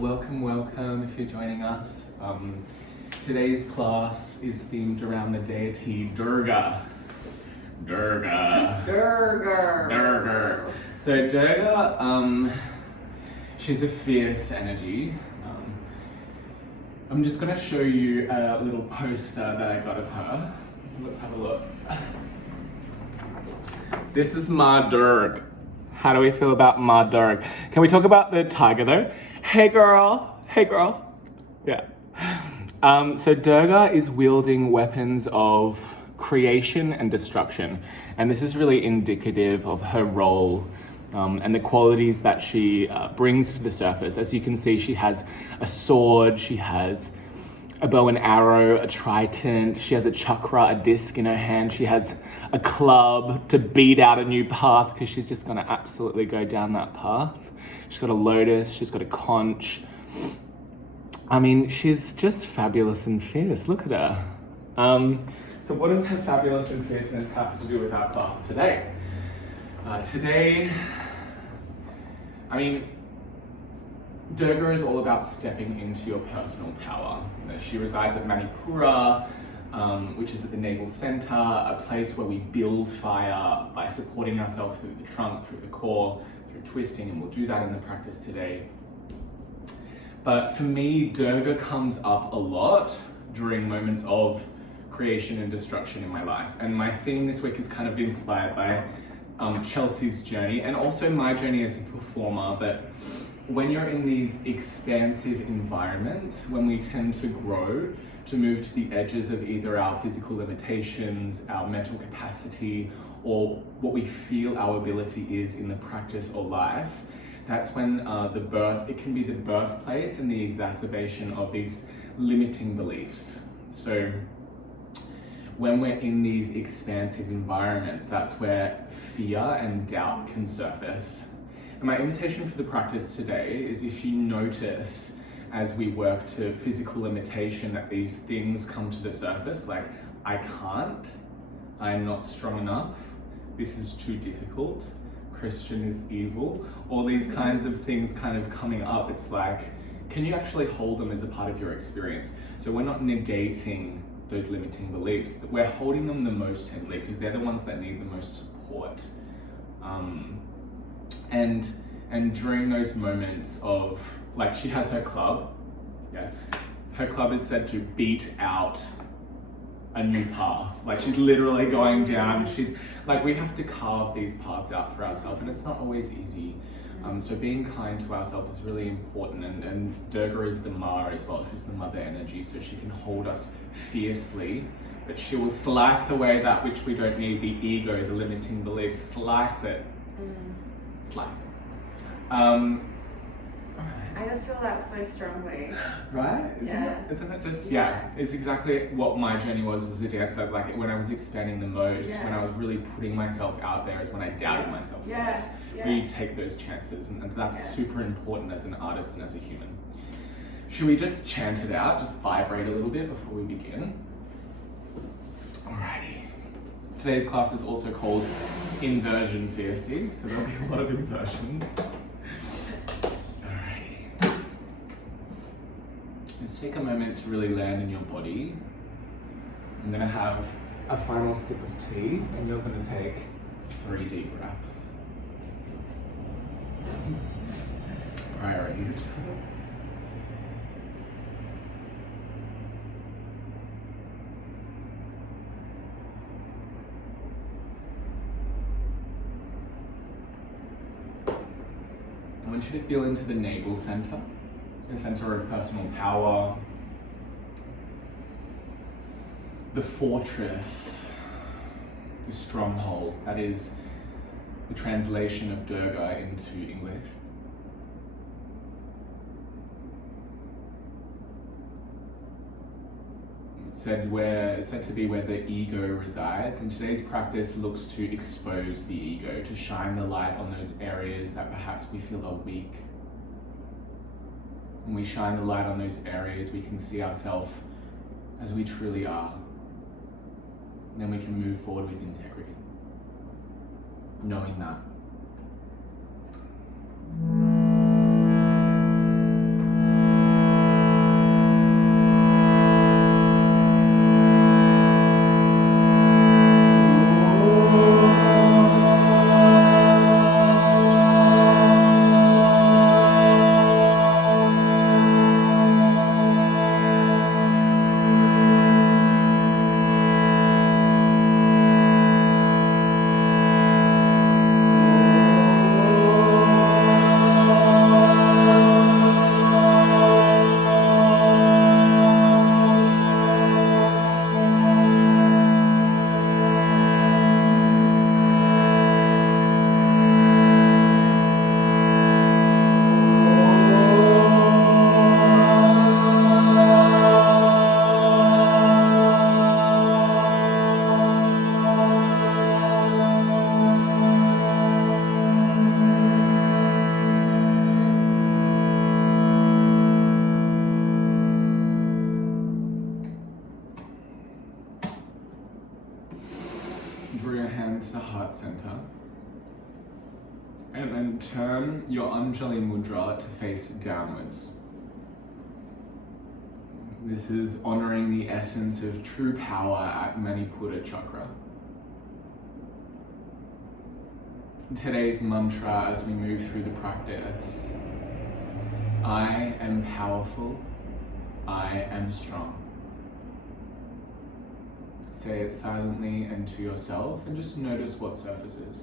Welcome if you're joining us. Today's class is themed around the deity Durga. Durga. So Durga, she's a fierce energy. I'm just gonna show you a little poster that I got of her. Let's have a look. This is Ma Durga. How do we feel about Ma Durga? Can we talk about the tiger though? Hey girl. Yeah. So Durga is wielding weapons of creation and destruction. And this is really indicative of her role and the qualities that she brings to the surface. As you can see, she has a sword, she has a bow and arrow, a trident, she has a chakra, a disc in her hand, she has a club to beat out a new path because she's just gonna absolutely go down that path. She's got a lotus, she's got a conch. I mean, she's just fabulous and fierce, look at her. So what does her fabulous and fierceness have to do with our class today? Durga is all about stepping into your personal power. She resides at Manipura, which is at the navel center, a place where we build fire by supporting ourselves through the trunk, through the core, through twisting, and we'll do that in the practice today. But for me, Durga comes up a lot during moments of creation and destruction in my life. And my theme this week is kind of inspired by Chelsea's journey and also my journey as a performer. But when you're in these expansive environments, when we tend to grow, to move to the edges of either our physical limitations, our mental capacity, or what we feel our ability is in the practice or life, that's when it can be the birthplace and the exacerbation of these limiting beliefs. So when we're in these expansive environments, that's where fear and doubt can surface. And my invitation for the practice today is, if you notice as we work to physical limitation that these things come to the surface, like I can't, I'm not strong enough, this is too difficult, Christian is evil, all these kinds of things kind of coming up, it's like, can you actually hold them as a part of your experience? So we're not negating those limiting beliefs, we're holding them the most tenderly because they're the ones that need the most support. And during those moments of, like, she has her club, her club is said to beat out a new path. Like, she's literally going down, she's like, we have to carve these paths out for ourselves, and it's not always easy. So being kind to ourselves is really important, and Durga is the Ma as well. She's the mother energy, so she can hold us fiercely, but she will slice away that which we don't need, the ego, the limiting beliefs, slice it. I just feel that so strongly. Right? Isn't it just, it's exactly what my journey was as a dancer. It's like when I was expanding the most, when I was really putting myself out there, is when I doubted myself the most. We take those chances, and that's super important as an artist and as a human. Should we just chant it out, just vibrate a little bit before we begin? Alrighty. Today's class is also called Inversion Fiercely, so there'll be a lot of inversions. Just take a moment to really land in your body. I'm gonna have a final sip of tea, and you're gonna take 3 deep breaths. Priorities. I want you to feel into the navel center. The center of personal power, the fortress, the stronghold. That is the translation of Durga into English. It's said to be where the ego resides, and today's practice looks to expose the ego, to shine the light on those areas that perhaps we feel are weak. When we shine the light on those areas, we can see ourselves as we truly are. And then we can move forward with integrity, knowing that. heart center. And then turn your Anjali Mudra to face downwards. This is honoring the essence of true power at Manipura chakra. Today's mantra as we move through the practice: I am powerful, I am strong. Say it silently and to yourself, and just notice what surfaces.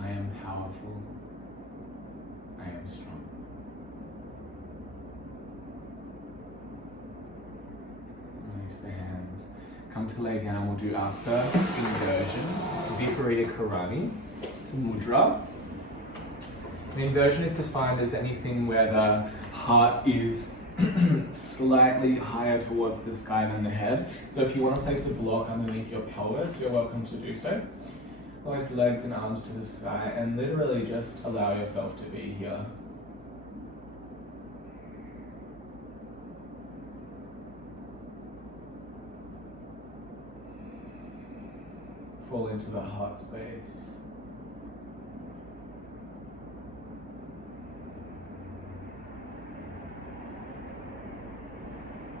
I am powerful, I am strong. Release the hands. Come to lay down. We'll do our first inversion, Viparita Karani. It's a mudra. An inversion is defined as anything where the heart is slightly higher towards the sky than the head. So if you want to place a block underneath your pelvis, you're welcome to do so. Place legs and arms to the sky and literally just allow yourself to be here. Fall into the heart space.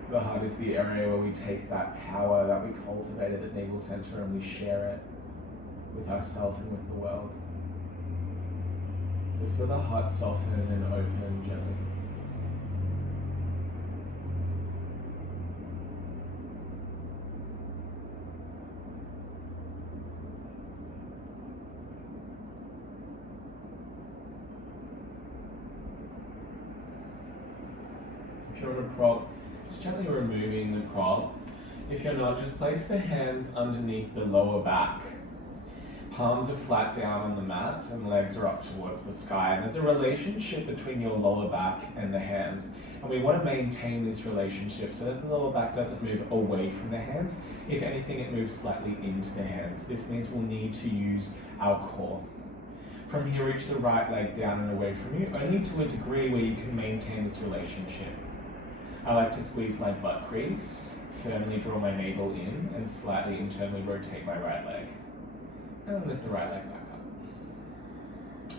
The heart is the area where we take that power that we cultivate at the navel center and we share it with ourselves and with the world. So feel the heart soften and open gently. If you're on a prop, just gently removing the prop. If you're not, just place the hands underneath the lower back. Palms are flat down on the mat and legs are up towards the sky. And there's a relationship between your lower back and the hands. And we want to maintain this relationship so that the lower back doesn't move away from the hands. If anything, it moves slightly into the hands. This means we'll need to use our core. From here, reach the right leg down and away from you, only to a degree where you can maintain this relationship. I like to squeeze my butt crease, firmly draw my navel in, and slightly internally rotate my right leg. And lift the right leg back up.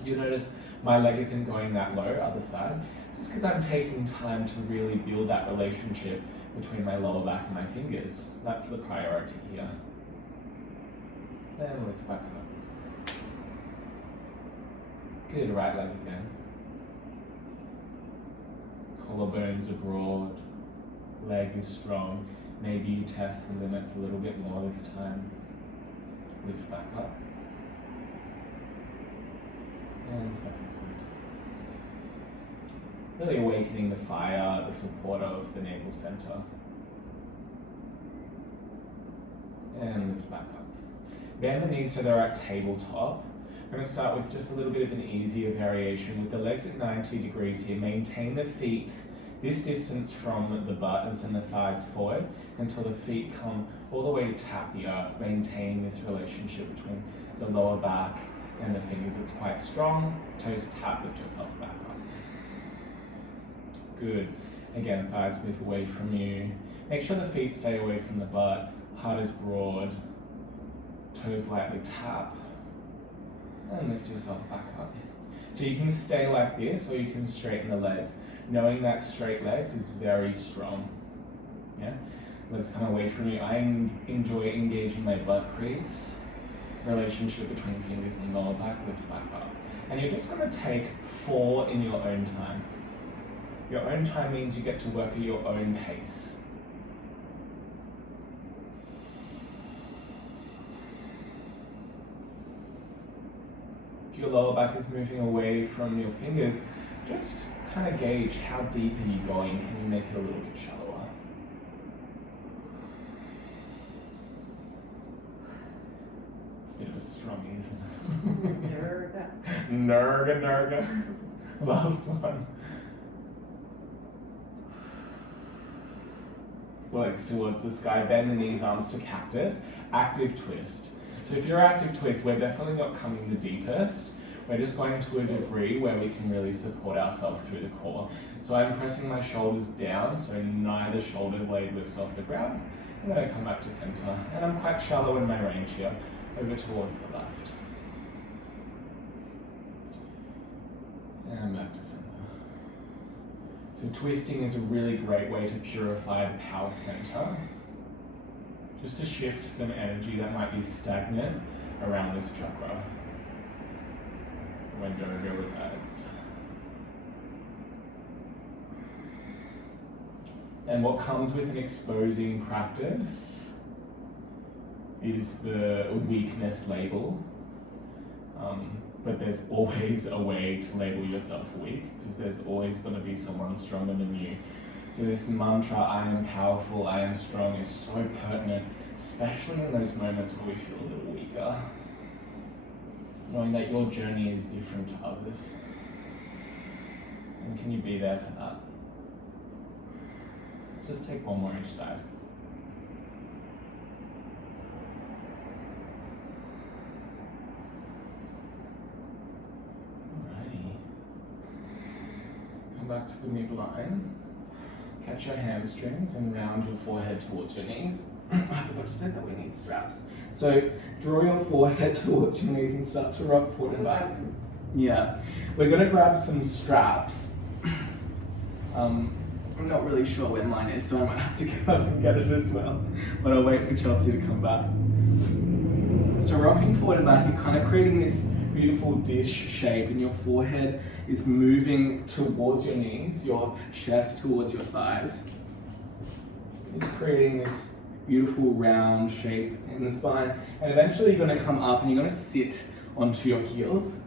You'll notice my leg isn't going that low, other side, just because I'm taking time to really build that relationship between my lower back and my fingers. That's the priority here. And lift back up. Good, right leg again. Collarbones are broad, leg is strong. Maybe you test the limits a little bit more this time. Lift back up. And second side. Really awakening the fire, the support of the navel center. And lift back up. Bend the knees so they're at tabletop. We're going to start with just a little bit of an easier variation with the legs at 90 degrees here. Maintain the feet this distance from the buttons and the thighs forward until the feet come all the way to tap the earth. Maintain this relationship between the lower back and the fingers. It's quite strong. Toes tap, lift yourself back up. Good. Again, thighs move away from you. Make sure the feet stay away from the butt. Heart is broad. Toes lightly tap. And lift yourself back up. So you can stay like this, or you can straighten the legs. Knowing that straight legs is very strong. Yeah? Legs come away from you. I enjoy engaging my butt crease. Relationship between fingers and lower back, lift back up. And you're just going to take 4 in your own time. Your own time means you get to work at your own pace. If your lower back is moving away from your fingers, just kind of gauge how deep are you going. Can you make it a little bit shallower? It's a bit of a strong, isn't it? Durga. Durga. Last one. Legs towards the sky, bend the knees, arms to cactus, active twist. So if you're active twist, we're definitely not coming the deepest. we're just going to a degree where we can really support ourselves through the core. So I'm pressing my shoulders down so neither shoulder blade lifts off the ground. And then I come back to center. And I'm quite shallow in my range here, over towards the left. And back to center. So twisting is a really great way to purify the power center. Just to shift some energy that might be stagnant around this chakra when Durga resides. And what comes with an exposing practice is the weakness label. But there's always a way to label yourself weak, because there's always going to be someone stronger than you. So this mantra, I am powerful, I am strong, is so pertinent, especially in those moments where we feel a little weaker. Knowing that your journey is different to others. And can you be there for that? Let's just take one more each side. Back to the midline. Catch your hamstrings and round your forehead towards your knees. I forgot to say that we need straps. So draw your forehead towards your knees and start to rock forward and back. Yeah. We're going to grab some straps. I'm not really sure where mine is, so I might have to go up and get it as well. But I'll wait for Chelsea to come back. So rocking forward and back, you're kind of creating this beautiful dish shape, and your forehead is moving towards your knees, your chest towards your thighs. It's creating this beautiful round shape in the spine, and eventually you're going to come up and you're going to sit onto your heels.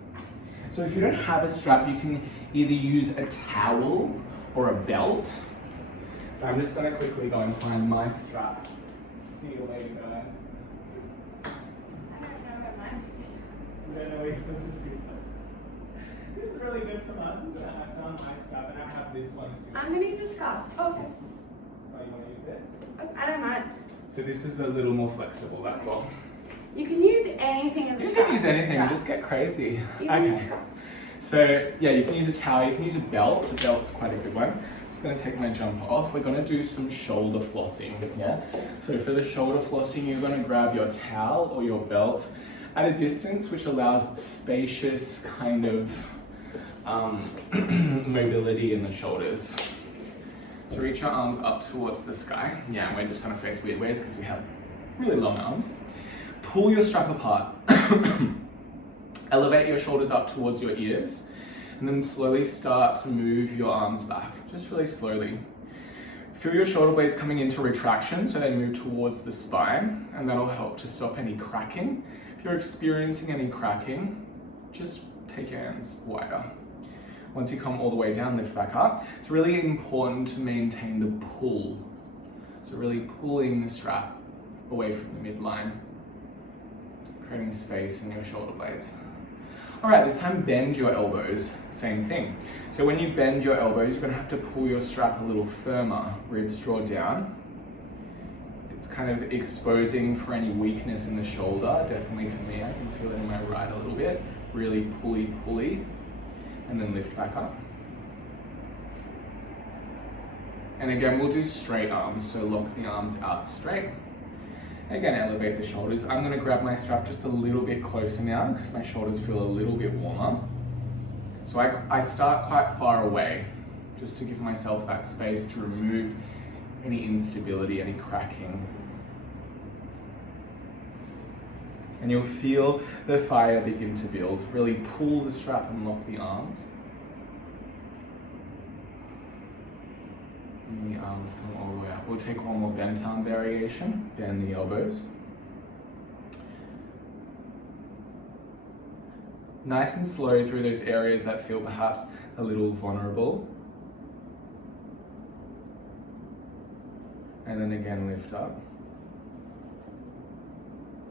So if you don't have a strap, you can either use a towel or a belt. So I'm just going to quickly go and find my strap. See you later, guys. This is really good for us, isn't it? I've done my strap and I have this one too. I'm going to use a scarf. Oh, okay. Oh, you want to use this? I don't mind. So this is a little more flexible, that's all. You can use anything as a You strap. can use anything, just get crazy. You can use Okay. scarf. So yeah, you can use a towel, you can use a belt. A belt's quite a good one. I'm just going to take my jumper off. We're going to do some shoulder flossing, yeah? So for the shoulder flossing, you're going to grab your towel or your belt at a distance which allows spacious kind of mobility in the shoulders. So reach your arms up towards the sky. Yeah, and we're just going to face weird ways because we have really long arms. Pull your strap apart. Elevate your shoulders up towards your ears, and then slowly start to move your arms back, just really slowly. Feel your shoulder blades coming into retraction so they move towards the spine, and that'll help to stop any cracking. If you're experiencing any cracking, just take your hands wider. Once you come all the way down, lift back up. It's really important to maintain the pull. So really pulling the strap away from the midline, creating space in your shoulder blades. All right, this time bend your elbows, same thing. So when you bend your elbows, you're gonna have to pull your strap a little firmer, ribs draw down. It's kind of exposing for any weakness in the shoulder, definitely for me. I can feel it in my right a little bit. Really pulley, and then lift back up. And again, we'll do straight arms, so lock the arms out straight. Again, elevate the shoulders. I'm going to grab my strap just a little bit closer now because my shoulders feel a little bit warmer. So I start quite far away just to give myself that space to remove any instability, any cracking. And you'll feel the fire begin to build. Really pull the strap and lock the arms. And the arms come all the way up. We'll take one more bent arm variation. Bend the elbows. Nice and slow through those areas that feel perhaps a little vulnerable. And then again, lift up.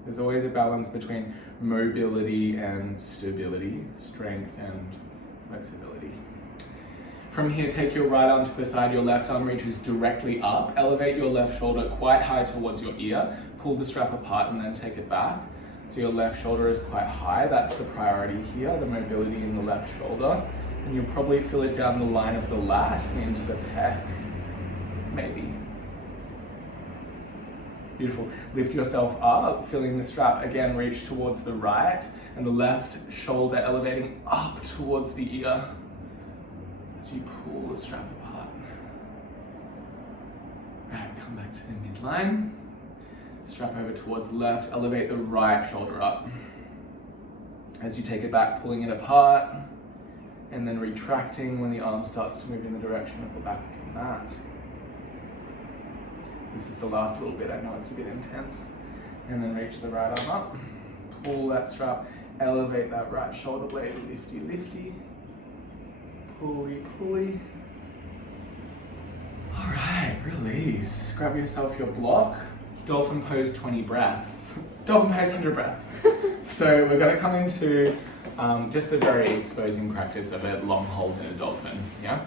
There's always a balance between mobility and stability, strength and flexibility. From here, take your right arm to the side, your left arm reaches directly up. Elevate your left shoulder quite high towards your ear. Pull the strap apart and then take it back. So your left shoulder is quite high. That's the priority here, the mobility in the left shoulder. And you'll probably feel it down the line of the lat and into the pec, maybe. Beautiful. Lift yourself up, feeling the strap again reach towards the right and the left shoulder elevating up towards the ear as you pull the strap apart. Right, come back to the midline. Strap over towards the left, elevate the right shoulder up. As you take it back, pulling it apart and then retracting when the arm starts to move in the direction of the back of your mat. This is the last little bit, I know it's a bit intense. And then reach the right arm up, pull that strap, elevate that right shoulder blade, lifty, lifty, pulley, pulley. All right, release. Grab yourself your block. Dolphin pose 20 breaths. Dolphin pose 100 breaths. So we're gonna come into just a very exposing practice of a long hold in a dolphin, yeah?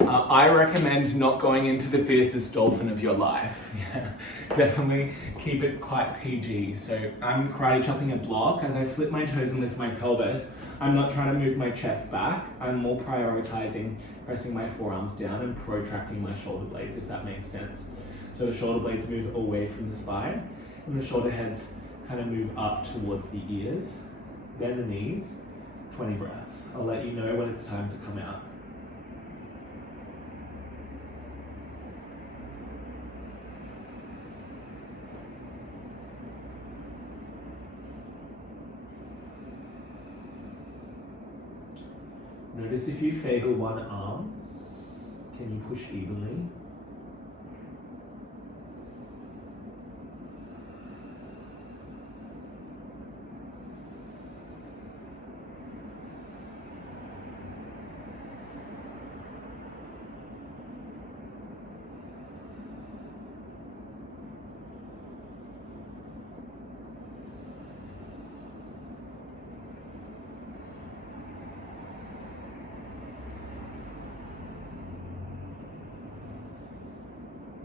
I recommend not going into the fiercest dolphin of your life. Yeah? Definitely keep it quite PG. So I'm karate chopping a block. As I flip my toes and lift my pelvis, I'm not trying to move my chest back. I'm more prioritizing pressing my forearms down and protracting my shoulder blades, if that makes sense. So the shoulder blades move away from the spine and the shoulder heads kind of move up towards the ears. Bend the knees, 20 breaths. I'll let you know when it's time to come out. Notice if you favor one arm, can you push evenly?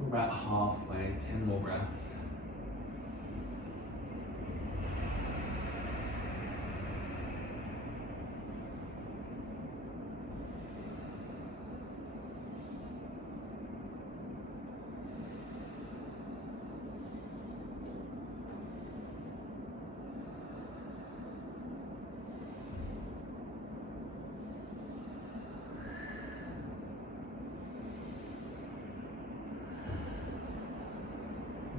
We're about halfway, 10 more breaths.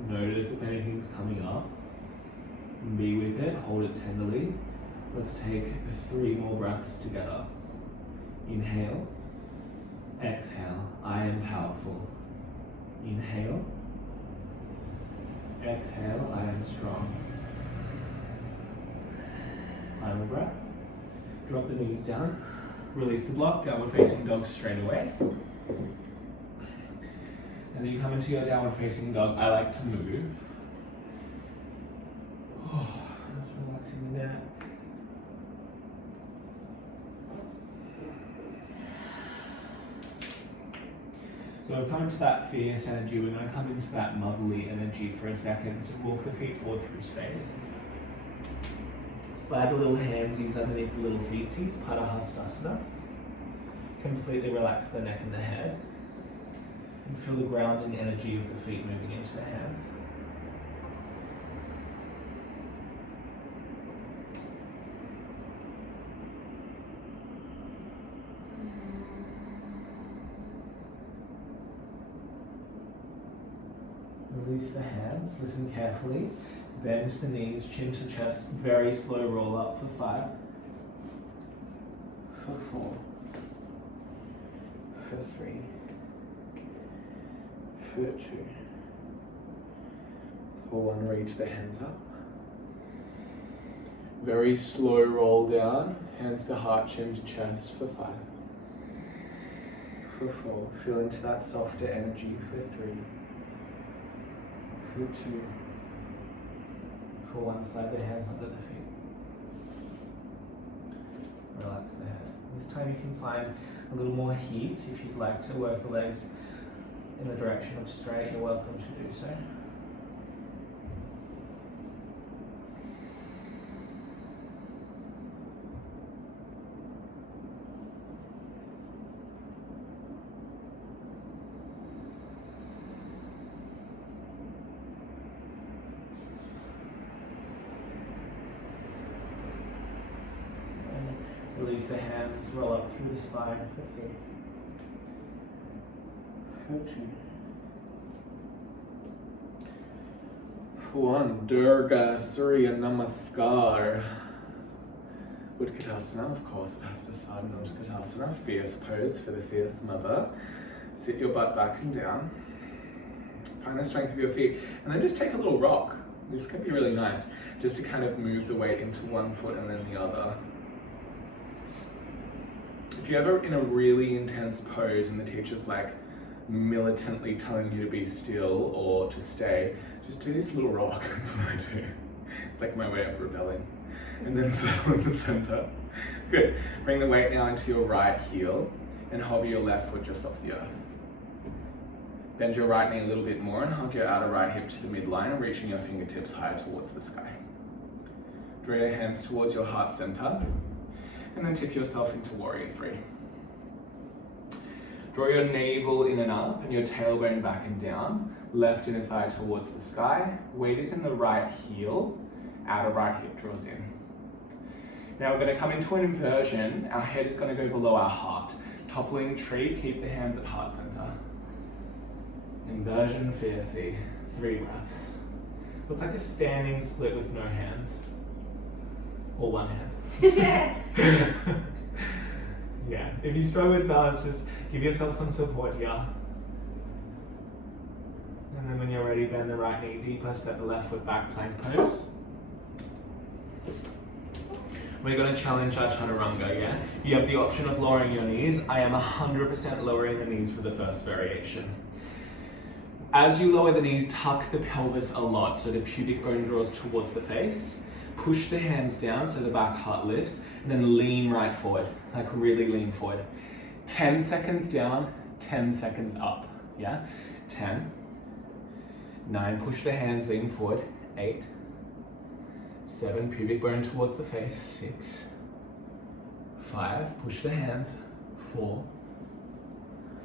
Notice if anything's coming up. Be with it, hold it tenderly. Let's take 3 more breaths together. Inhale, exhale, I am powerful. Inhale, exhale, I am strong. Final breath. Drop the knees down. Release the block, downward facing dog straight away. As you come into your downward facing dog, I like to move. Just relaxing the neck. So I've come into that fierce energy. We're going to come into that motherly energy for a second. So walk the feet forward through space. Slide the little handsies underneath the little feetsies, Padahastasana. Completely relax the neck and the head. And feel the grounding energy of the feet moving into the hands. Release the hands, listen carefully. Bend the knees, chin to chest, very slow roll up for 5. For 4. For 3. For 2. For 1, reach the hands up. Very slow roll down, hands to heart, chin to chest for 5. For 4, feel into that softer energy for 3. For 2. For 1, slide the hands under the feet. Relax the head. This time you can find a little more heat. If you'd like to work the legs in the direction of straight, you're welcome to do so. Release the hands, roll up through the spine for 3. 1. Durga Surya Namaskar. Utkatasana, of course, it has to start in Utkatasana. Fierce pose for the fierce mother. Sit your butt back and down. Find the strength of your feet. And then just take a little rock. This can be really nice, just to kind of move the weight into one foot and then the other. If you're ever in a really intense pose and the teacher's like militantly telling you to be still or to stay, just do this little rock. That's what I do. It's like my way of rebelling. And then settle in the center. Good. Bring the weight now into your right heel and hover your left foot just off the earth. Bend your right knee a little bit more and hug your outer right hip to the midline, reaching your fingertips higher towards the sky. Draw your hands towards your heart center and then tip yourself into Warrior 3. Draw your navel in and up and your tailbone back and down, left inner thigh towards the sky. Weight is in the right heel, outer right hip draws in. Now we're going to come into an inversion. Our head is going to go below our heart. Toppling tree, keep the hands at heart center. Inversion, fiercey. 3 breaths. So it's like a standing split with no hands. Or one hand. Yeah, if you struggle with balance, just give yourself some support here. And then when you're ready, bend the right knee deeper, step the left foot back, plank pose. We're going to challenge our chaturanga, yeah? You have the option of lowering your knees. I am 100% lowering the knees for the first variation. As you lower the knees, tuck the pelvis a lot, so the pubic bone draws towards the face. Push the hands down so the back heart lifts, and then lean right forward, like really lean forward. 10 seconds down, 10 seconds up, yeah? 10, 9, push the hands, lean forward, 8, 7, pubic bone towards the face, 6, 5, push the hands, 4,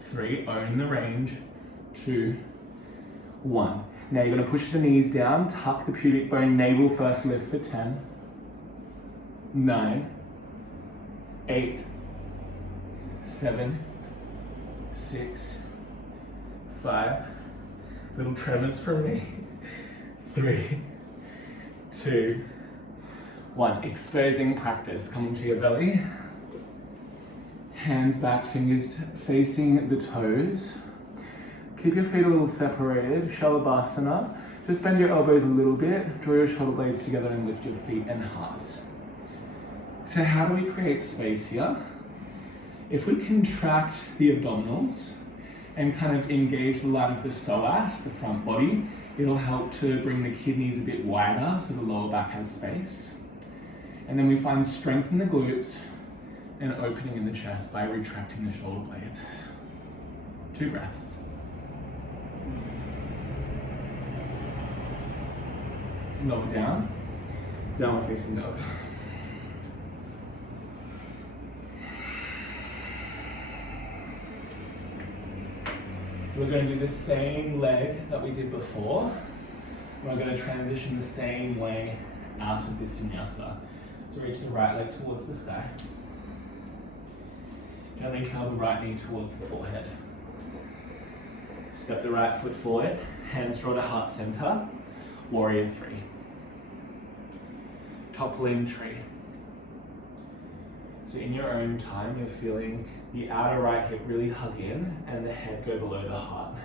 3, own the range, 2, 1. Now you're going to push the knees down, tuck the pubic bone, navel first lift for 10, 9, 8, 7, 6, 5, little tremors from me, 3, 2, 1. Exposing practice. Come to your belly. Hands back, fingers facing the toes. Keep your feet a little separated, Shalabhasana. Just bend your elbows a little bit, draw your shoulder blades together and lift your feet and heart. So how do we create space here? If we contract the abdominals and kind of engage the line of the psoas, the front body, it'll help to bring the kidneys a bit wider so the lower back has space. And then we find strength in the glutes and opening in the chest by retracting the shoulder blades. 2 breaths. Lower down, downward facing dog. So we're going to do the same leg that we did before. We're going to transition the same way out of this vinyasa. So reach the right leg towards the sky. Gently curl the right knee towards the forehead. Step the right foot forward, hands draw to heart center, Warrior 3. Toppling tree. So in your own time, you're feeling the outer right hip really hug in and the head go below the heart.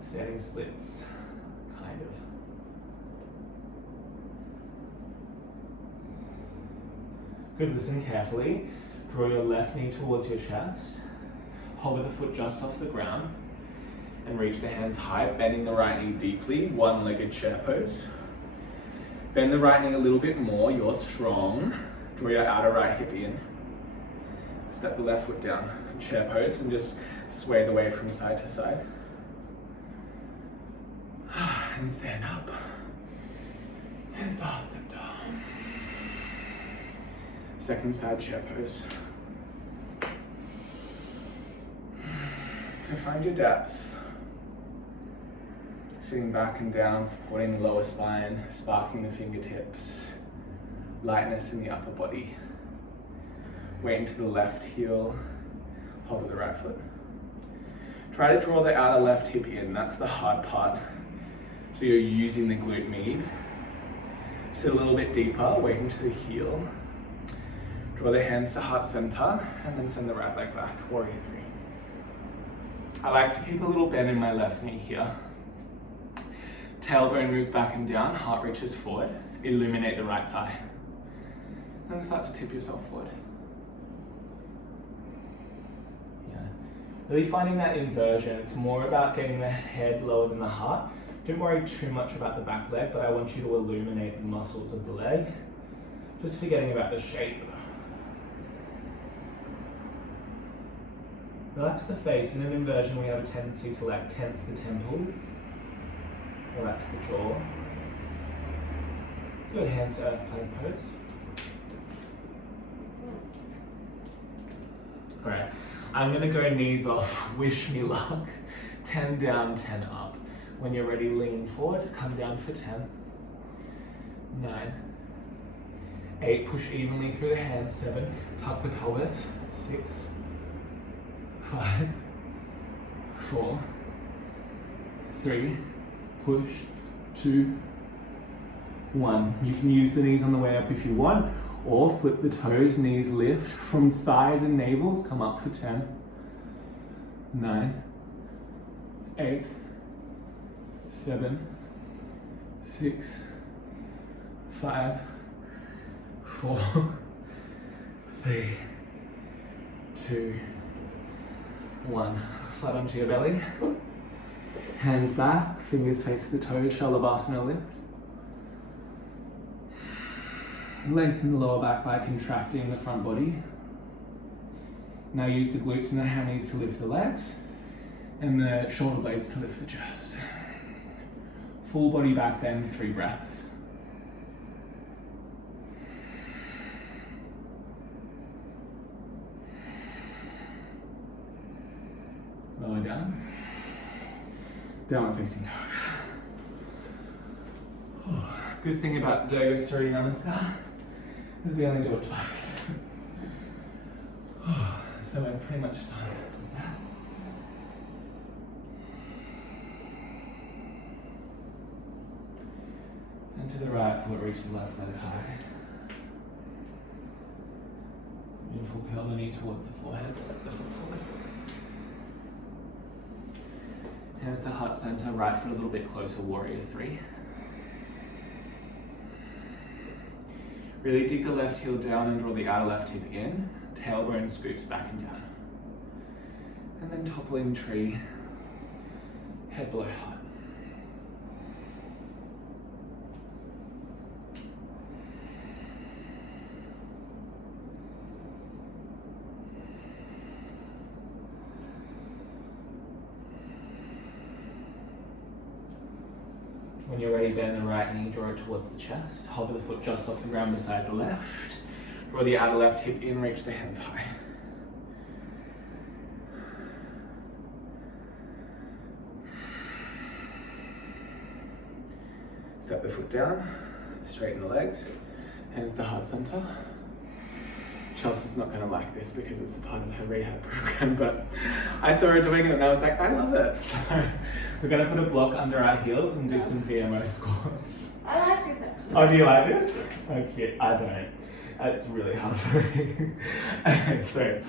Standing splits, kind of. Good, listen carefully. Draw your left knee towards your chest. Hover the foot just off the ground and reach the hands high, bending the right knee deeply, one-legged chair pose. Bend the right knee a little bit more, you're strong. Draw your outer right hip in. Step the left foot down, chair pose, and just sway the weight from side to side. And stand up. Here's the heart center. Second side chair pose. So find your depth. Sitting back and down, supporting the lower spine, sparking the fingertips. Lightness in the upper body. weight into the left heel, hover the right foot. Try to draw the outer left hip in, that's the hard part. So you're using the glute med. Sit a little bit deeper, weight into the heel. Draw the hands to heart center, and then send the right leg back, warrior three. I like to keep a little bend in my left knee here. Tailbone moves back and down, heart reaches forward. Illuminate the right thigh. And then start to tip yourself forward. Yeah. Really finding that inversion. It's more about getting the head lower than the heart. Don't worry too much about the back leg, but I want you to illuminate the muscles of the leg. Just forgetting about the shape. Relax the face. In an inversion, we have a tendency to like tense the temples. Relax the jaw. Good, hands to earth, plank pose. Alright, I'm gonna go knees off, wish me luck. 10 down, 10 up. When you're ready, lean forward, come down for 10. 9. 8, push evenly through the hands. 7, tuck the pelvis. 6, 5, 4, 3, push, 2, 1. You can use the knees on the way up if you want, or flip the toes, knees lift from thighs and navels, come up for 10, 9, 8, 7, 6, 5, 4, 3, 2, 1. Flat onto your belly. Hands back, fingers face the toes, Shalabhasana lift. Lengthen the lower back by contracting the front body. Now use the glutes and the hammies to lift the legs, and the shoulder blades to lift the chest. Full body back bend, 3 breaths. Lower down. Downward facing dog. Oh, good thing about Durga Surya Namaskar is we only do it twice. Oh, so we're pretty much done with that. Turn to the right foot, reach the left leg high. Beautiful, curl the knee towards the forehead, step the foot forward. Hands to heart center, right foot a little bit closer, warrior three. Really dig the left heel down and draw the outer left hip in. Tailbone scoops back and down. And then toppling tree, head below heart. When you're ready, bend the right knee, draw it towards the chest. Hover the foot just off the ground beside the left. Draw the outer left hip in, reach the hands high. Step the foot down, straighten the legs, hands to heart center. Chels is not going to like this because it's a part of her rehab program, but I saw her doing it and I was like, I love it. So we're going to put a block under our heels and do some VMO squats. I like this actually. Oh, do you like this? Okay, I don't. It's really hard for me. Okay, so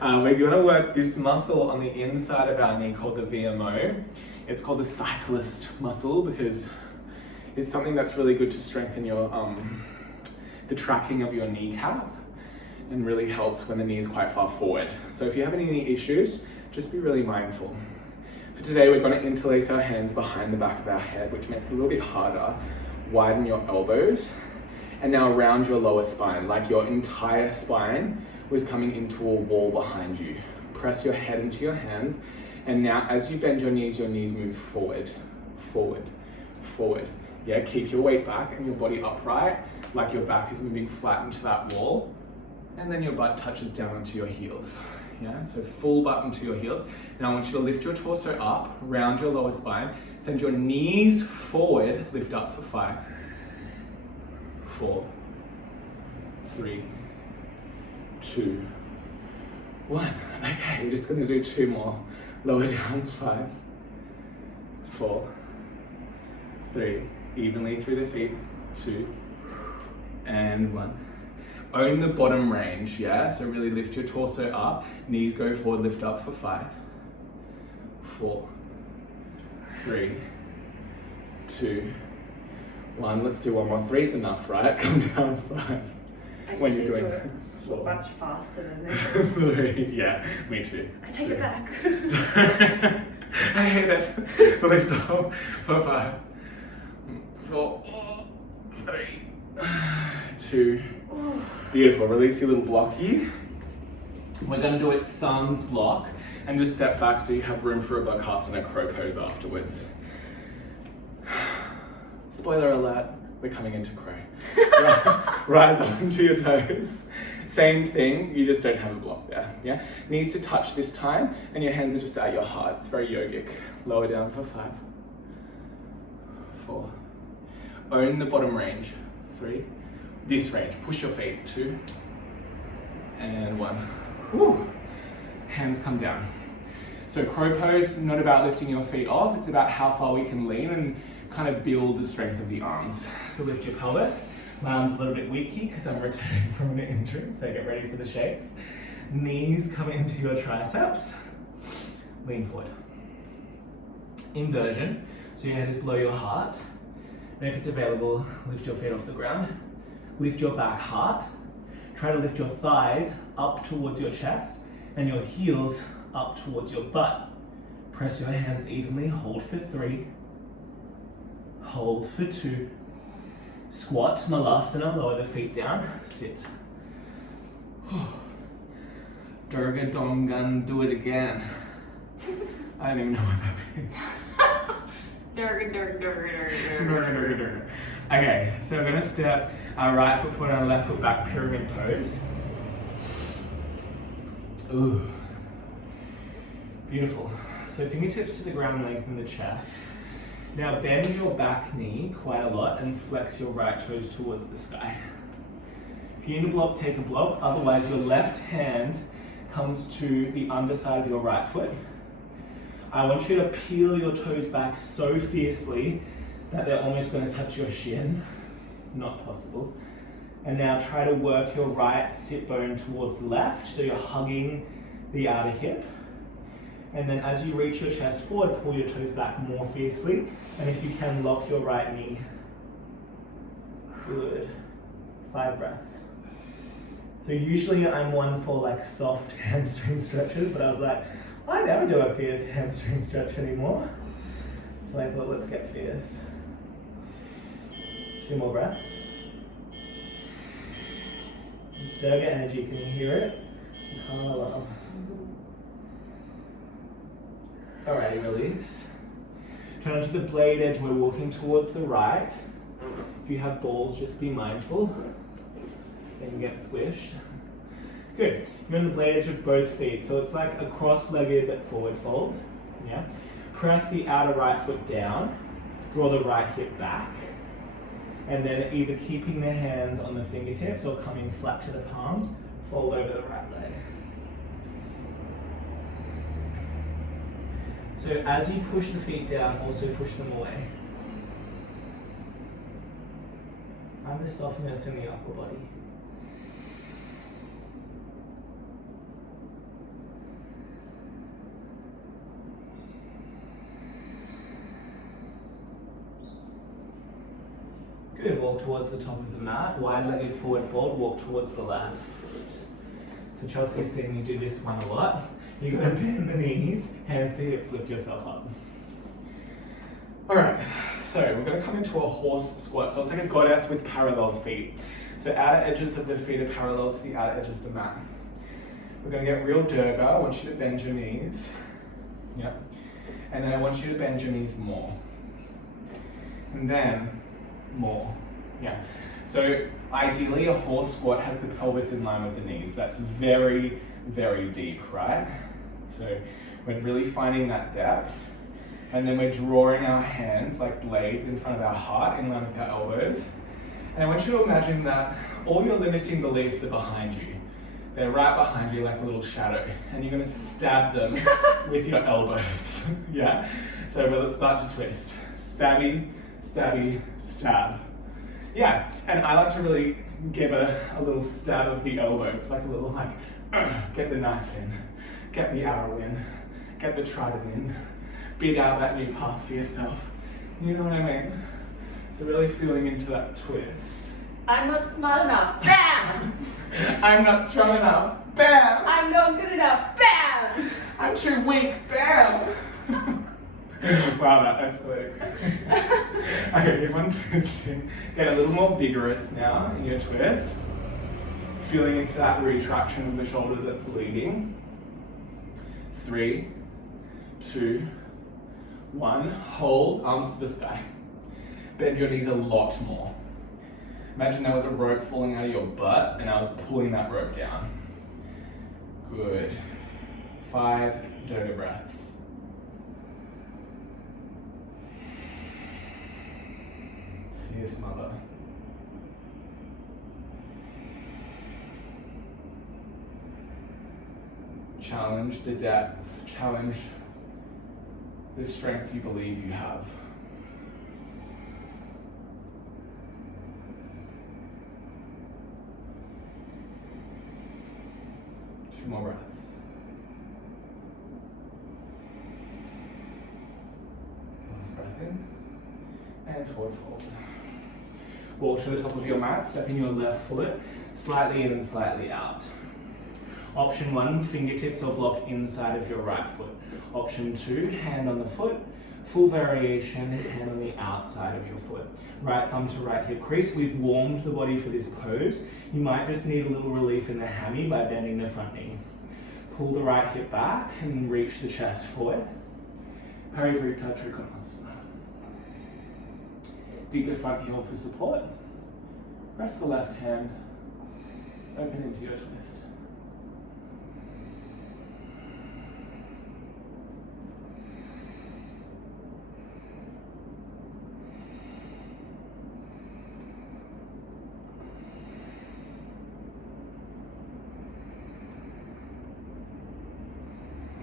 we're going to work this muscle on the inside of our knee called the VMO. It's called the cyclist muscle because it's something that's really good to strengthen your the tracking of your kneecap, and really helps when the knee is quite far forward. So if you have any knee issues, just be really mindful. For today, we're going to interlace our hands behind the back of our head, which makes it a little bit harder. Widen your elbows, and now round your lower spine, like your entire spine was coming into a wall behind you. Press your head into your hands, and now as you bend your knees move forward, forward, forward. Yeah, keep your weight back and your body upright, like your back is moving flat into that wall. And then your butt touches down onto your heels. Yeah, so full butt into your heels. Now I want you to lift your torso up, round your lower spine, send your knees forward, lift up for 5, 4, 3, 2, 1. Okay, we're just going to do 2 more. Lower down, 5, 4, 3. Evenly through the feet, 2, and 1. Own the bottom range, yeah? So really lift your torso up, knees go forward, lift up for 5, 4, 3, 2, 1. Let's do one more. 3's enough, right? Come down, 5. When you're doing it 4. much faster than this. 3, yeah, me too. I take it back. I hate it. Lift up for 5, 4, 3, 2. Beautiful. Release your little block here. We're going to do it Sun's block and just step back so you have room for a Bakasana crow pose afterwards. Spoiler alert, we're coming into crow. Rise up into your toes. Same thing, you just don't have a block there. Yeah? Knees to touch this time and your hands are just at your heart. It's very yogic. Lower down for 5, 4. Own the bottom range. 3. This range, push your feet, 2, and 1. Woo. Hands come down. So crow pose, not about lifting your feet off, it's about how far we can lean and kind of build the strength of the arms. So lift your pelvis. My arm's a little bit weaky because I'm returning from an injury, so get ready for the shakes. Knees come into your triceps. Lean forward. Inversion, so your head is below your heart. And if it's available, lift your feet off the ground. Lift your back heart. Try to lift your thighs up towards your chest and your heels up towards your butt. Press your hands evenly. Hold for 3. Hold for 2. Squat, Malasana, lower the feet down. Sit. Durga Dongan, do it again. I don't even know what that means. Durga. Okay, so we're going to step our right foot forward and our left foot back, pyramid pose. Ooh. Beautiful. So fingertips to the ground, lengthen the chest. Now bend your back knee quite a lot and flex your right toes towards the sky. If you need a block, take a block. Otherwise, your left hand comes to the underside of your right foot. I want you to peel your toes back so fiercely that they're almost going to touch your shin. Not possible. And now try to work your right sit bone towards the left, so you're hugging the outer hip. And then as you reach your chest forward, pull your toes back more fiercely. And if you can, lock your right knee. Good. 5 breaths. So usually I'm one for like soft hamstring stretches, but I was like, I never do a fierce hamstring stretch anymore. So I thought, let's get fierce. 2 more breaths. It's Durga energy, can you hear it? Hello. Alrighty, release. Turn onto the blade edge, we're walking towards the right. If you have balls, just be mindful. They can get squished. Good. You're on the blade edge of both feet, so it's like a cross-legged forward fold. Yeah. Press the outer right foot down, draw the right hip back, and then either keeping the hands on the fingertips or coming flat to the palms, fold over the right leg. So as you push the feet down, also push them away. Find the softness in the upper body. Good, walk towards the top of the mat, wide-legged forward fold, walk towards the left. So Chelsea's seen you do this one a lot. You're going to bend the knees, hands to hips, lift yourself up. Alright, so we're going to come into a horse squat. So it's like a goddess with parallel feet. So outer edges of the feet are parallel to the outer edges of the mat. We're going to get real Durga. I want you to bend your knees. Yep. And then I want you to bend your knees more. And then more. Yeah. So ideally a horse squat has the pelvis in line with the knees. That's very, very deep, right? So we're really finding that depth. And then we're drawing our hands like blades in front of our heart in line with our elbows. And I want you to imagine that all your limiting beliefs are behind you. They're right behind you like a little shadow, and you're gonna stab them with your elbows. Yeah? So let's start to twist. Stabby, stabby, stab. Yeah, and I like to really give a little stab of the elbows, like a little like, get the knife in, get the arrow in, get the trident in, beat out that new path for yourself. You know what I mean? So really feeling into that twist. I'm not smart enough. Bam! I'm not strong enough. Bam! I'm not good enough. Bam! I'm too weak. Bam! Wow, that escalated. Okay, keep on twisting. Get a little more vigorous now in your twist. Feeling into that retraction of the shoulder that's leading. 3, 2, 1. Hold, arms to the sky. Bend your knees a lot more. Imagine there was a rope falling out of your butt and I was pulling that rope down. Good. 5 Durga breaths. Fierce mother. Challenge the depth, challenge the strength you believe you have. Two more breaths. Last breath in. And forward fold. Walk to the top of your mat, stepping your left foot slightly in and slightly out. Option 1, fingertips or block inside of your right foot. Option 2, hand on the foot. Full variation, hand on the outside of your foot. Right thumb to right hip crease. We've warmed the body for this pose. You might just need a little relief in the hammy by bending the front knee. Pull the right hip back and reach the chest forward. Parivrtta Trikonasana. Dig the front heel for support. Press the left hand. Open into your twist.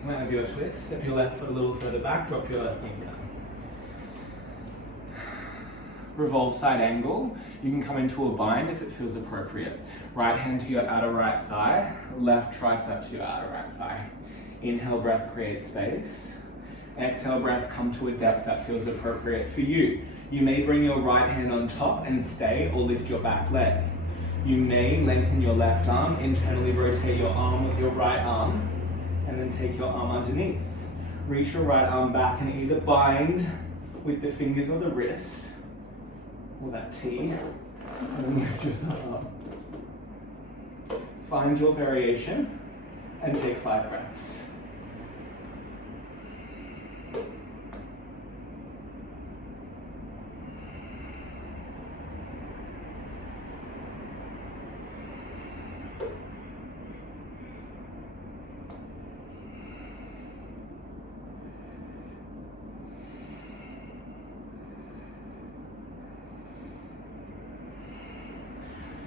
Come out of your twist. Step your left foot a little further back. Drop your left knee down. Revolve side angle. You can come into a bind if it feels appropriate. Right hand to your outer right thigh, left tricep to your outer right thigh. Inhale, breath, create space. Exhale, breath, come to a depth that feels appropriate for you. You may bring your right hand on top and stay or lift your back leg. You may lengthen your left arm, internally rotate your arm with your right arm, and then take your arm underneath. Reach your right arm back and either bind with the fingers or the wrist, or that T, and then lift yourself up. Find your variation and take 5 breaths.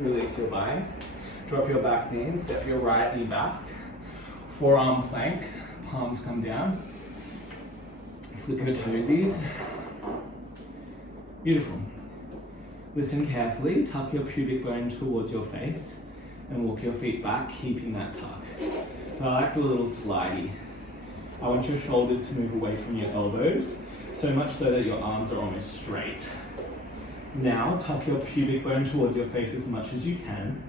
Release your bind. Drop your back knee and step your right knee back. Forearm plank, palms come down. Flip your toesies. Beautiful. Listen carefully, tuck your pubic bone towards your face and walk your feet back, keeping that tuck. So I like to do a little slidey. I want your shoulders to move away from your elbows, so much so that your arms are almost straight. Now, tuck your pubic bone towards your face as much as you can.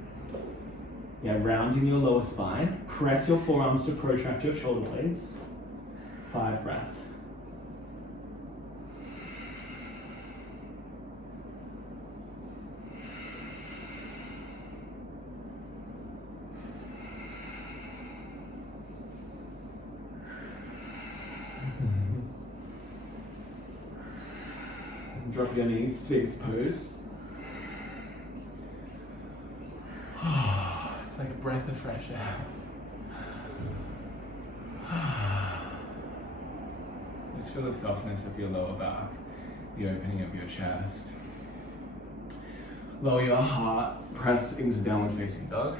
Yeah, rounding your lower spine. Press your forearms to protract your shoulder blades. 5 breaths. Drop your knees, Sphinx pose. It's like a breath of fresh air. Just feel the softness of your lower back, the opening of your chest. Lower your heart, press into downward facing dog.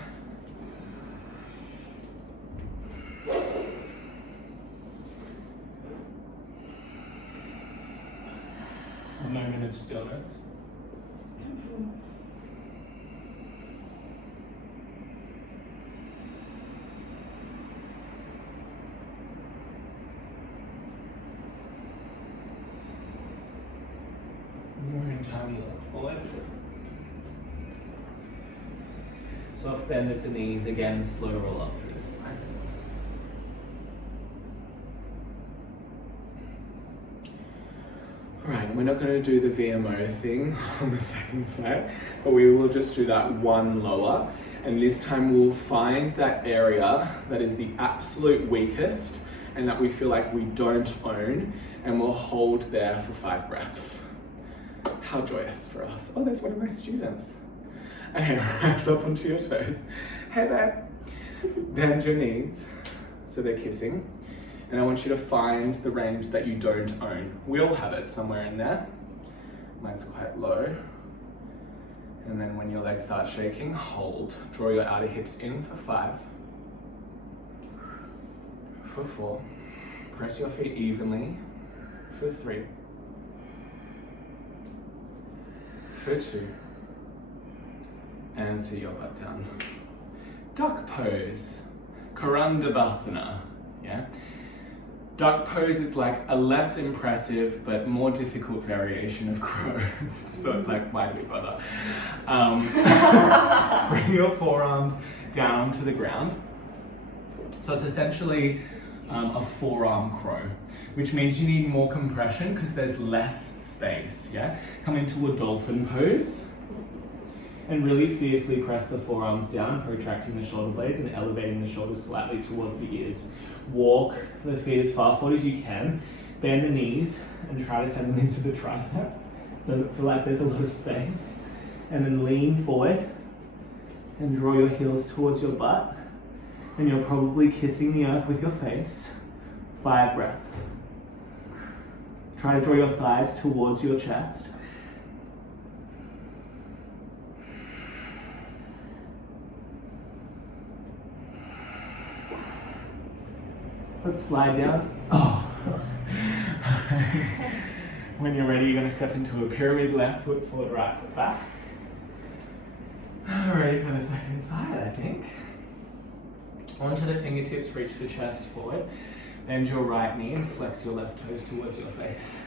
moment of stillness. More in time, walk forward. Soft bend of the knees, again, slow roll up through the spine. Alright, we're not going to do the VMO thing on the second side, but we will just do that one lower. And this time we'll find that area that is the absolute weakest and that we feel like we don't own, and we'll hold there for 5 breaths. How joyous for us. Oh, there's one of my students. Okay, rise up onto your toes. Hey, babe. Bend your knees so they're kissing. And I want you to find the range that you don't own. We all have it somewhere in there. Mine's quite low. And then when your legs start shaking, hold. Draw your outer hips in for 5. For 4. Press your feet evenly for 3. For 2. And sit your butt down. Duck pose. Karandavasana. Yeah? Duck pose is like a less impressive but more difficult variation of crow. So it's like, why do we bother? Bring your forearms down to the ground. So it's essentially a forearm crow, which means you need more compression because there's less space. Yeah? Come into a dolphin pose and really fiercely press the forearms down, protracting the shoulder blades and elevating the shoulders slightly towards the ears. Walk the feet as far forward as you can, bend the knees and try to send them into the triceps. Doesn't feel like there's a lot of space. And then lean forward and draw your heels towards your butt. And you're probably kissing the earth with your face. 5 breaths. Try to draw your thighs towards your chest. Let's slide down. Oh. When you're ready, you're going to step into a pyramid, left foot forward, right foot back. Ready for the second side, I think. Onto the fingertips, reach the chest forward. Bend your right knee and flex your left toes towards your face.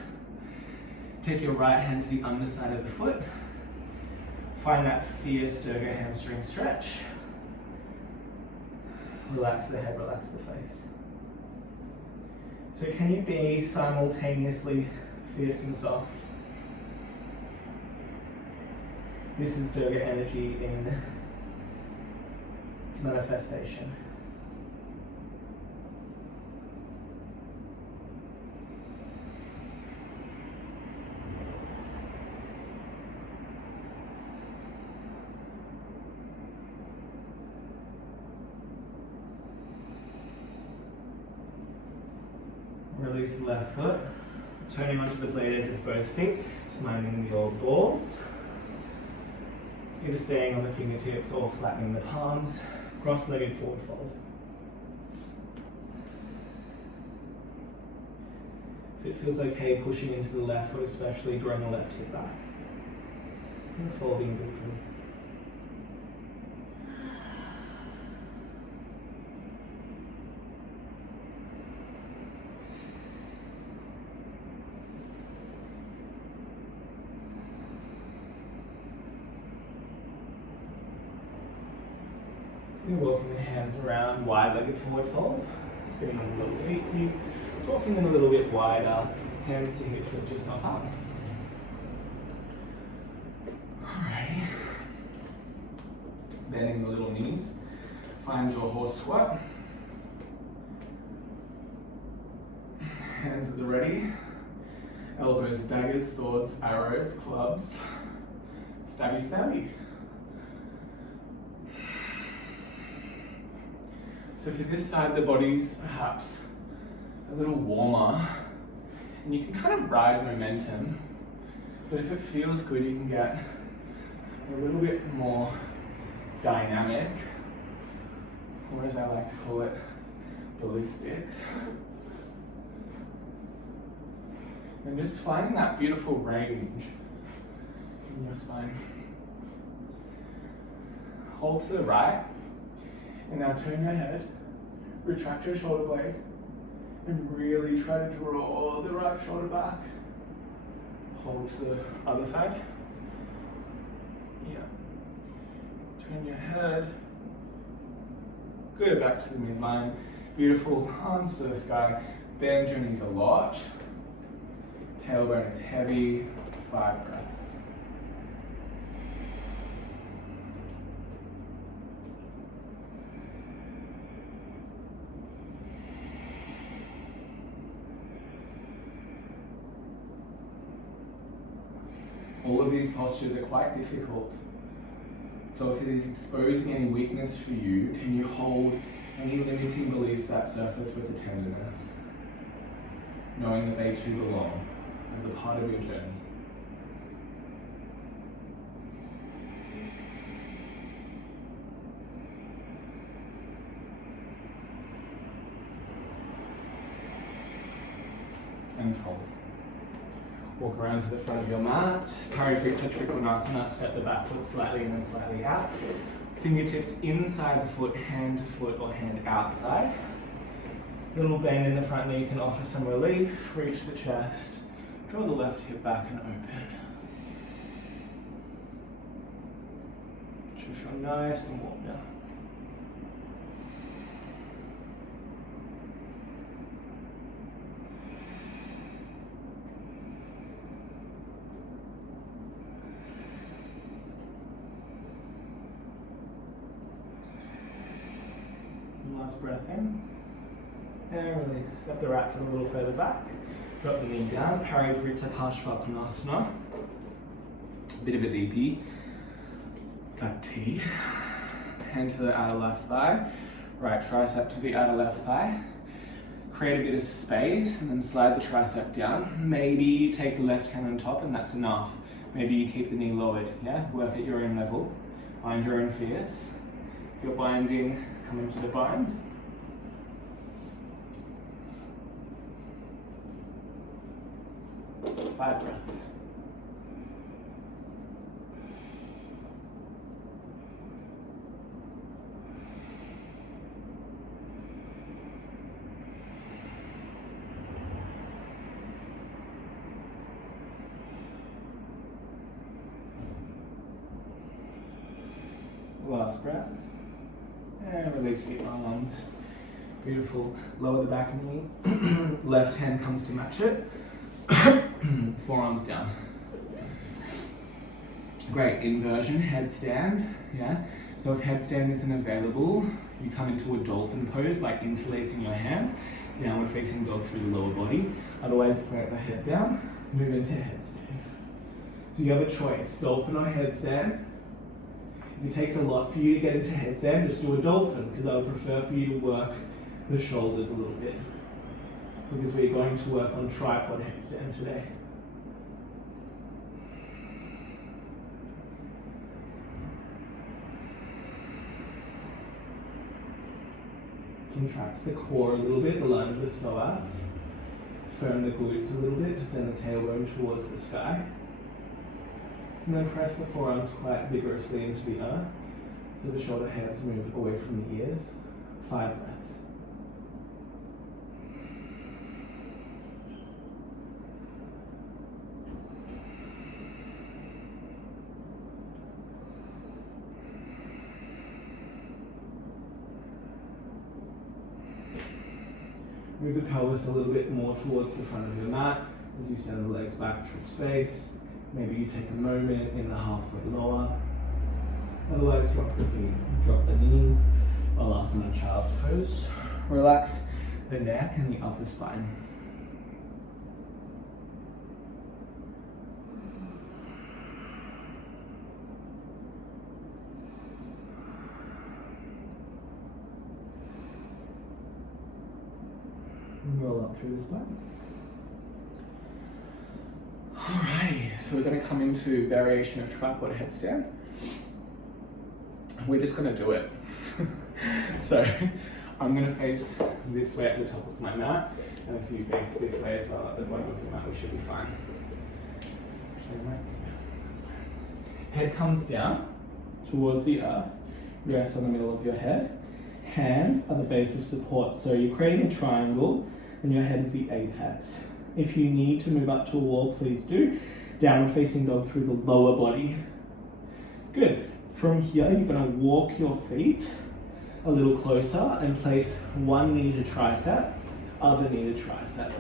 Take your right hand to the underside of the foot. Find that fierce Durga hamstring stretch. Relax the head, relax the face. So can you be simultaneously fierce and soft? This is Durga energy in its manifestation. Release the left foot, turning onto the blade edge of both feet, just minding your balls. Either staying on the fingertips or flattening the palms, cross-legged forward fold. If it feels okay, pushing into the left foot, especially drawing the left hip back. And folding deeply. You're walking the hands around, wide-legged forward fold, spinning on the little feetsies, just walking them a little bit wider, hands to hips, lift yourself up. Alrighty. Bending the little knees, find your horse squat. Hands at the ready, elbows, daggers, swords, arrows, clubs, stabby, stabby. So for this side, the body's perhaps a little warmer, and you can kind of ride momentum, but if it feels good, you can get a little bit more dynamic, or as I like to call it, ballistic. And just finding that beautiful range in your spine. Hold to the right, and now turn your head, retract your shoulder blade, and really try to draw the right shoulder back. Hold to the other side. Yeah. Turn your head. Good, back to the midline. Beautiful, arms to the sky. Bend your knees a lot. Tailbone is heavy. 5 breaths. All of these postures are quite difficult. So if it is exposing any weakness for you, can you hold any limiting beliefs that surface with a tenderness, knowing that they too belong as a part of your journey. And fold. Walk around to the front of your mat, Parivrtta Trikonasana, step the back foot slightly and then slightly out. Fingertips inside the foot, hand to foot or hand outside. Little bend in the front knee can offer some relief. Reach the chest, draw the left hip back and open. Should feel nice and warm now. Last breath in, and release. Step the right foot a little further back, drop the knee down, Parivrtta Parsvakonasana. Bit of a DP, tuck T. Hand to the outer left thigh, right tricep to the outer left thigh. Create a bit of space and then slide the tricep down. Maybe take the left hand on top and that's enough. Maybe you keep the knee lowered, yeah? Work at your own level, find your own fears. If you're binding, come into the bind. Five breaths. Last breath. And release the arms. Beautiful. Lower the back knee. Left hand comes to match it. Forearms down. Great. Inversion, headstand. Yeah. So if headstand isn't available, you come into a dolphin pose by interlacing your hands. Downward facing dog through the lower body. Otherwise, plant the head down. Move into headstand. So you have a choice: dolphin or headstand. If it takes a lot for you to get into headstand, just do a dolphin, because I would prefer for you to work the shoulders a little bit, because we're going to work on tripod headstand today. Contract the core a little bit, the line of the psoas. Firm the glutes a little bit to send the tailbone towards the sky. And then press the forearms quite vigorously into the earth, so the shoulder heads move away from the ears. 5 breaths. Move the pelvis a little bit more towards the front of your mat as you send the legs back through space. Maybe you take a moment in the halfway lower. Otherwise, drop the feet, drop the knees. Balasana child's pose. Relax the neck and the upper spine. And roll up through the spine. Alrighty, so we're going to come into variation of tripod headstand. We're just going to do it. So I'm going to face this way at the top of my mat, and if you face this way as well at the bottom of your mat, we should be fine. That's fine. Head comes down towards the earth. Rest on the middle of your head. Hands are the base of support. So you're creating a triangle and your head is the apex. If you need to move up to a wall, please do. Downward facing dog through the lower body. Good. From here, you're going to walk your feet a little closer and place one knee to tricep, other knee to tricep.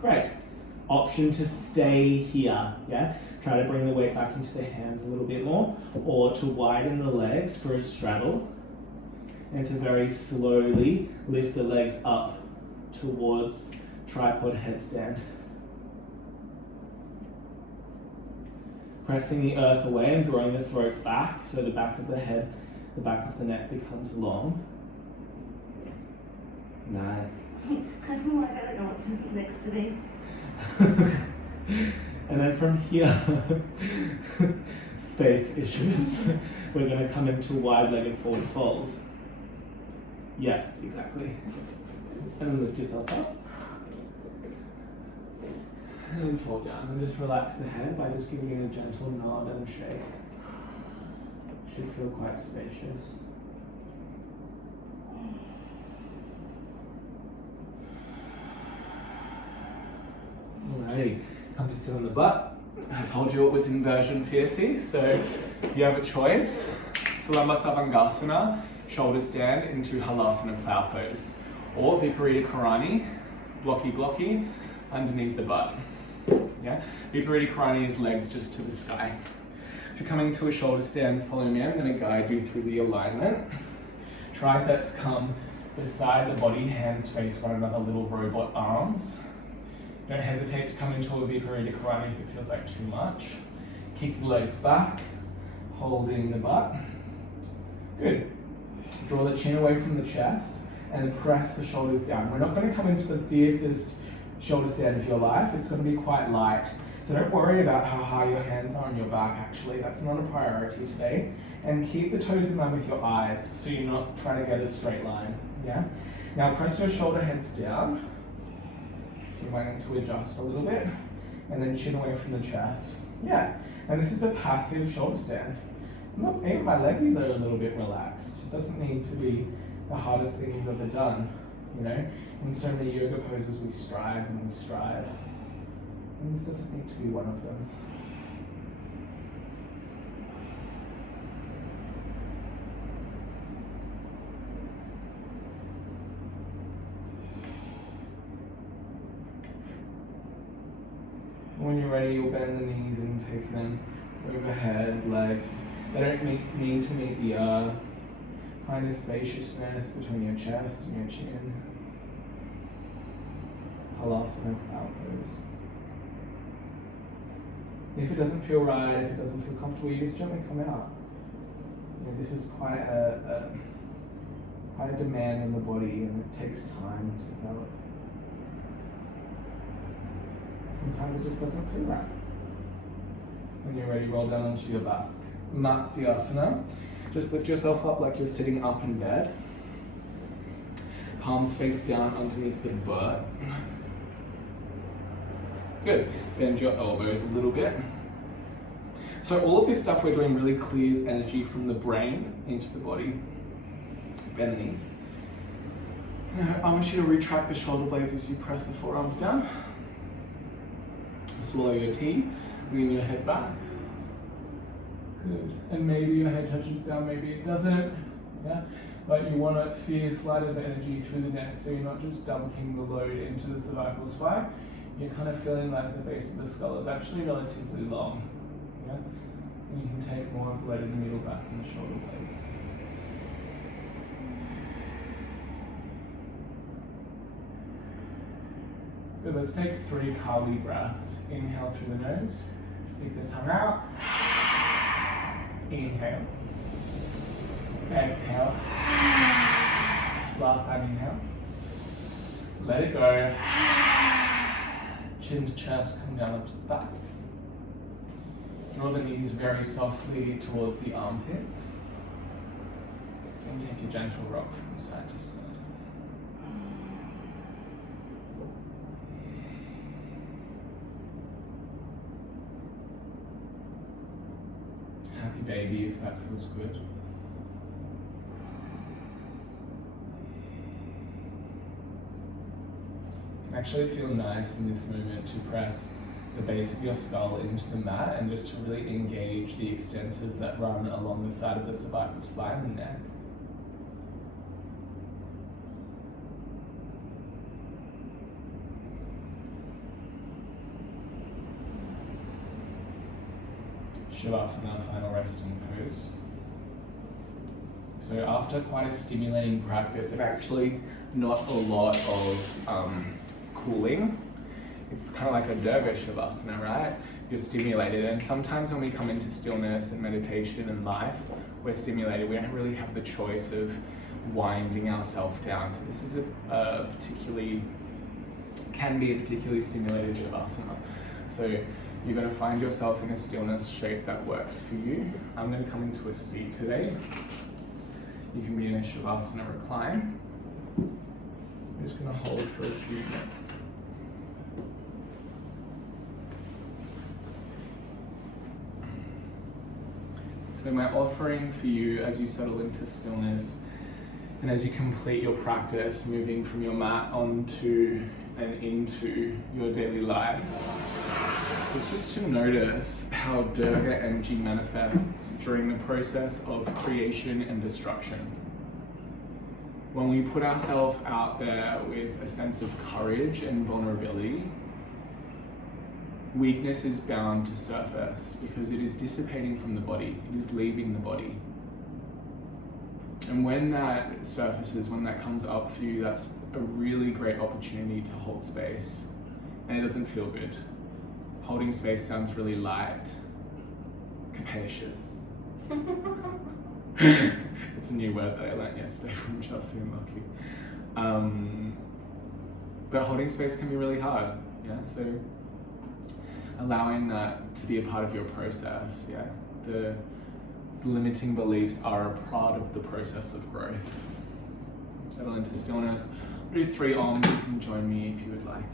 Great. Option to stay here, yeah? Try to bring the weight back into the hands a little bit more, or to widen the legs for a straddle, and to very slowly lift the legs up towards tripod headstand. Pressing the earth away and drawing the throat back so the back of the head, the back of the neck becomes long. Nice. I'm like, I don't know what's next to me. And then from here, space issues. We're going to come into wide-legged forward fold. Yes, exactly. And then lift yourself up. And then fall down. And just relax the head by just giving it a gentle nod and shake. Should feel quite spacious. Alrighty, come to sit on the butt. I told you it was inversion fiercey, so you have a choice. Salamba Savangasana, shoulder stand into Halasana plow pose. Or Viparita Karani, blocky, underneath the butt. Yeah? Viparita Karani is legs just to the sky. If you're coming to a shoulder stand, follow me. I'm going to guide you through the alignment. Triceps come beside the body, hands face one another, little robot arms. Don't hesitate to come into a Viparita Karani if it feels like too much. Kick the legs back, holding the butt. Good. Draw the chin away from the chest and press the shoulders down. We're not going to come into the fiercest shoulder stand of your life. It's going to be quite light. So don't worry about how high your hands are on your back actually. That's not a priority today. And keep the toes in line with your eyes so you're not trying to get a straight line. Yeah? Now press your shoulder heads down. You might need to adjust a little bit. And then chin away from the chest. Yeah. And this is a passive shoulder stand. Look, even my leggies are a little bit relaxed. It doesn't need to be the hardest thing you've ever done. You know? In so many yoga poses we strive and we strive. And this doesn't need to be one of them. When you're ready, you'll bend the knees and take them overhead, legs. They don't need to meet the earth. Find a spaciousness between your chest and your chin. Halasana plow pose. If it doesn't feel right, if it doesn't feel comfortable, you just gently come out. You know, this is quite a demand on the body, and it takes time to develop. Sometimes it just doesn't feel right. When you're ready, roll down onto your back. Matsyasana. Just lift yourself up like you're sitting up in bed. Palms face down underneath the butt. Good. Bend your elbows a little bit. So all of this stuff we're doing really clears energy from the brain into the body. Bend the knees. Now, I want you to retract the shoulder blades as you press the forearms down. Swallow your tea. Lean your head back. Good. And maybe your head touches down, maybe it doesn't. Yeah. But you want to fierce light of energy through the neck, so you're not just dumping the load into the cervical spine. You're kind of feeling like the base of the skull is actually relatively long. Yeah? And you can take more of the weight of the middle back in the shoulder blades. Good, let's take 3 Kali breaths. Inhale through the nose, stick the tongue out. Inhale. Exhale. Last time inhale. Let it go. Chin to chest, come down up to the back. Draw the knees very softly towards the armpits. And take a gentle rock from side to side. baby if that feels good. You can actually feel nice in this moment to press the base of your skull into the mat and just to really engage the extensors that run along the side of the cervical spine and neck. Shavasana, final resting pose. So after quite a stimulating practice and actually not a lot of cooling, it's kind of like a Durga Shavasana, right? You're stimulated, and sometimes when we come into stillness and meditation and life, we're stimulated. We don't really have the choice of winding ourselves down. So this is can be a particularly stimulated Shavasana. So you're going to find yourself in a stillness shape that works for you. I'm going to come into a seat today. You can be in a Shavasana recline. I'm just going to hold for a few minutes. So my offering for you as you settle into stillness and as you complete your practice, moving from your mat onto and into your daily life, is just to notice how Durga energy manifests during the process of creation and destruction. When we put ourselves out there with a sense of courage and vulnerability, weakness is bound to surface because it is dissipating from the body, it is leaving the body. And when that surfaces, when that comes up for you, that's a really great opportunity to hold space. And it doesn't feel good. Holding space sounds really light, capacious. It's a new word that I learned yesterday from Chelsea and Lucky. But holding space can be really hard, yeah? So allowing that to be a part of your process, yeah? The limiting beliefs are a part of the process of growth. Settle into stillness. I'll do 3 Oms. You can join me if you would like.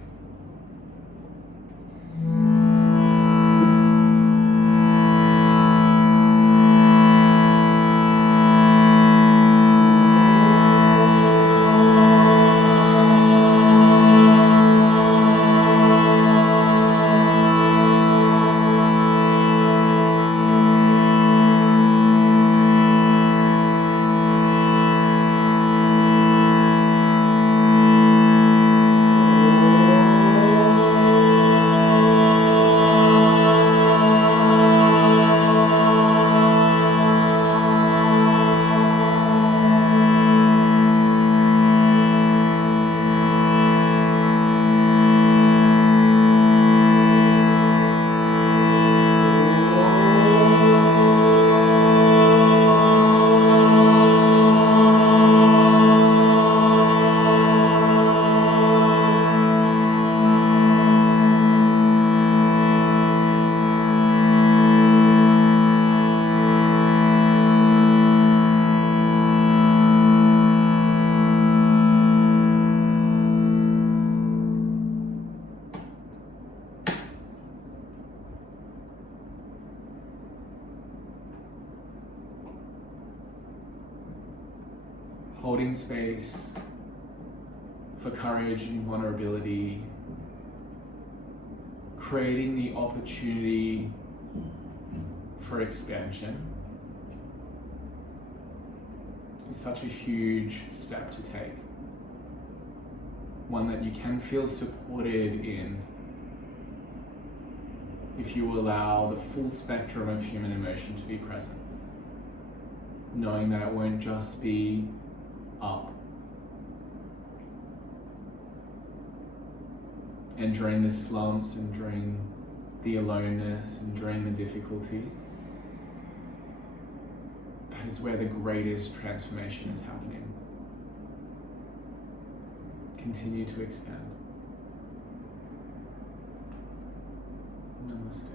Holding space for courage and vulnerability, creating the opportunity for expansion is such a huge step to take. One that you can feel supported in if you allow the full spectrum of human emotion to be present. Knowing that it won't just be up. And during the slumps and during the aloneness and during the difficulty, that is where the greatest transformation is happening. Continue to expand. Namaste.